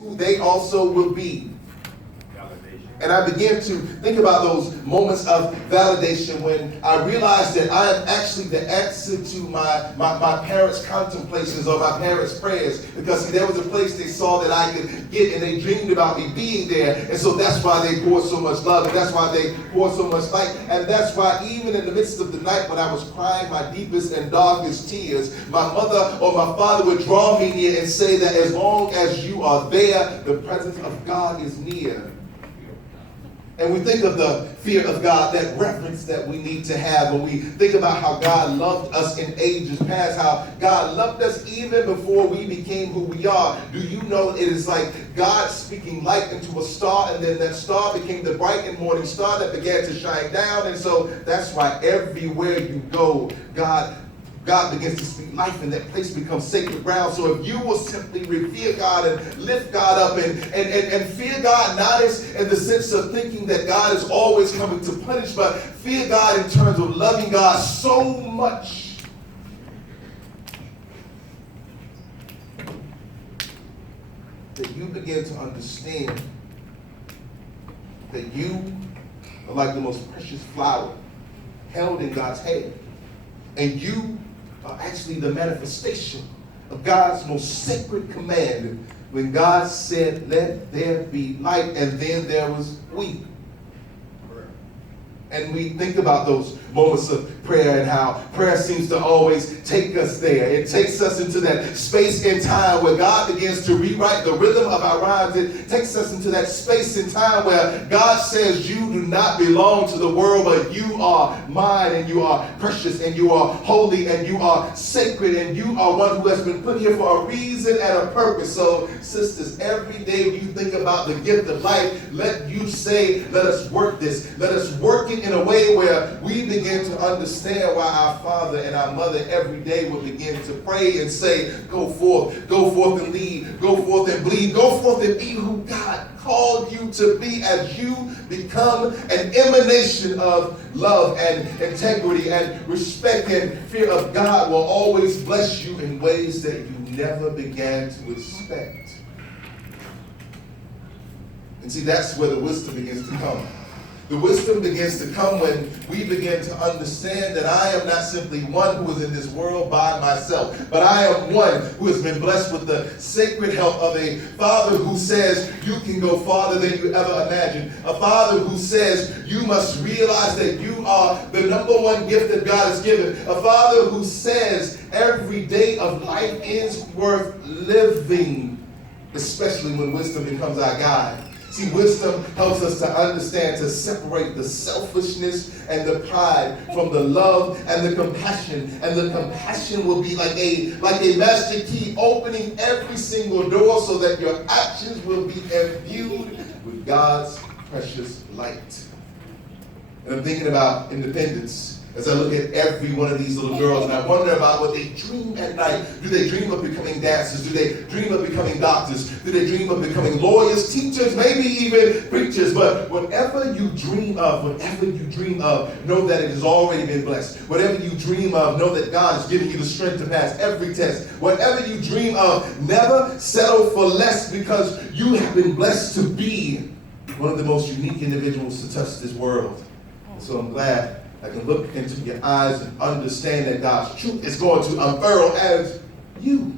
who they also will be. And I began to think about those moments of validation when I realized that I am actually the answer to my parents' contemplations or my parents' prayers. Because see, there was a place they saw that I could get, and they dreamed about me being there. And so that's why they poured so much love, and that's why they poured so much light. And that's why even in the midst of the night when I was crying my deepest and darkest tears, my mother or my father would draw me near and say that as long as you are there, the presence of God is near. And we think of the fear of God, that reverence that we need to have when we think about how God loved us in ages past, how God loved us even before we became who we are. Do you know it is like God speaking light into a star, and then that star became the bright and morning star that began to shine down. And so that's why everywhere you go, God begins to speak life, and that place becomes sacred ground. So if you will simply revere God and lift God up and fear God, not as in the sense of thinking that God is always coming to punish, but fear God in terms of loving God so much that you begin to understand that you are like the most precious flower held in God's hand. And you are actually the manifestation of God's most sacred command when God said, "Let there be light," and then there was we. And we think about those moments of prayer and how prayer seems to always take us there. It takes us into that space and time where God begins to rewrite the rhythm of our rhymes. It takes us into that space and time where God says, you do not belong to the world, but you are mine, and you are precious, and you are holy, and you are sacred, and you are one who has been put here for a reason and a purpose. So, sisters, every day you think about the gift of life, let you say, let us work this. Let us work it in a way where we begin to understand why our father and our mother every day will begin to pray and say, go forth and lead, go forth and bleed, go forth and be who God called you to be, as you become an emanation of love and integrity and respect, and fear of God will always bless you in ways that you never began to expect. And see, that's where the wisdom begins to come. The wisdom begins to come when we begin to understand that I am not simply one who is in this world by myself, but I am one who has been blessed with the sacred help of a Father who says you can go farther than you ever imagined. A Father who says you must realize that you are the number one gift that God has given. A Father who says every day of life is worth living, especially when wisdom becomes our guide. See, wisdom helps us to understand, to separate the selfishness and the pride from the love and the compassion. And the compassion will be like a master key opening every single door so that your actions will be imbued with God's precious light. And I'm thinking about independence as I look at every one of these little girls, and I wonder about what they dream at night. Do they dream of becoming dancers? Do they dream of becoming doctors? Do they dream of becoming lawyers, teachers, maybe even preachers? But whatever you dream of, know that it has already been blessed. Whatever you dream of, know that God has given you the strength to pass every test. Whatever you dream of, never settle for less, because you have been blessed to be one of the most unique individuals to touch this world. And so I'm glad I can look into your eyes and understand that God's truth is going to unfurl as you.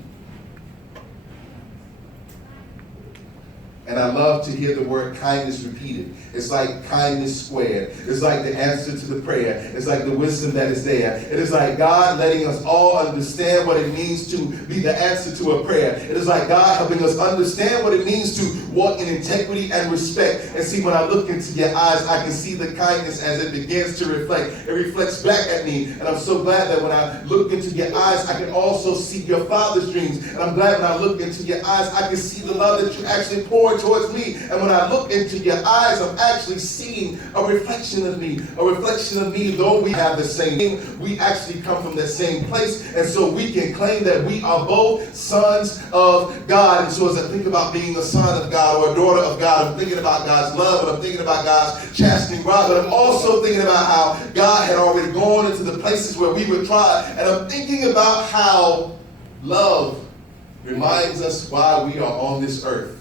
And I love to hear the word kindness repeated. It's like kindness squared. It's like the answer to the prayer. It's like the wisdom that is there. It is like God letting us all understand what it means to be the answer to a prayer. It is like God helping us understand what it means to walk in integrity and respect. And see, when I look into your eyes, I can see the kindness as it begins to reflect. It reflects back at me. And I'm so glad that when I look into your eyes, I can also see your Father's dreams. And I'm glad when I look into your eyes, I can see the love that you actually pour towards me. And when I look into your eyes, I'm actually seeing a reflection of me. A reflection of me, though we have the same name, we actually come from that same place. And so we can claim that we are both sons of God. And so as I think about being a son of God or a daughter of God, I'm thinking about God's love, and I'm thinking about God's chastening rod, but I'm also thinking about how God had already gone into the places where we would try. And I'm thinking about how love reminds us why we are on this earth.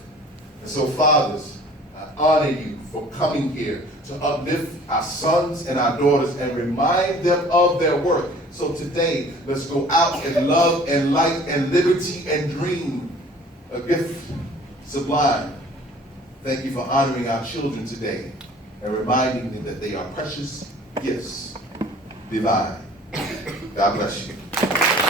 And so, fathers, I honor you for coming here to uplift our sons and our daughters and remind them of their worth. So today, let's go out in love and light and liberty and dream a gift sublime. Thank you for honoring our children today and reminding them that they are precious gifts divine. God bless you.